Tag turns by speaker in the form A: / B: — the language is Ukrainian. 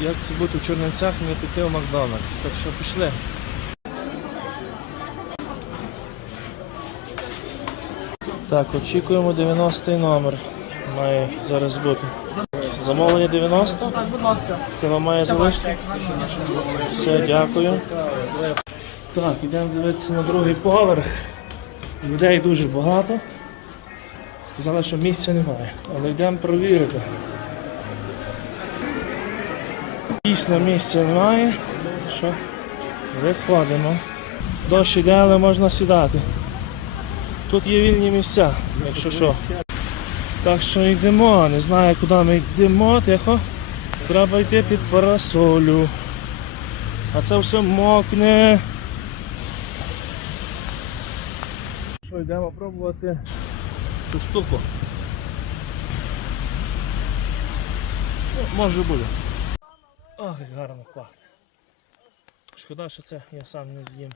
A: як це бути в Чернівцях і не піти в Макдональдс. Так що пішли. Так, очікуємо 90-й номер. Має зараз бути. Замовлення 90?
B: Так, будь ласка.
A: Це вам має залишити? Все, дякую. Так, йдемо дивитися на другий поверх. Людей дуже багато. Сказали, що місця немає, але йдемо провірити. Дійсно місця немає. Що? Виходимо. Дощ іде, але можна сідати. Тут є вільні місця, якщо що. Так що йдемо, не знаю куди ми йдемо, тихо. Треба йти під парасолю. А це все мокне. Що, йдемо пробувати цю штуку. Ну, може буде. Як гарно пахне. Шкода, що це я сам не з'їм.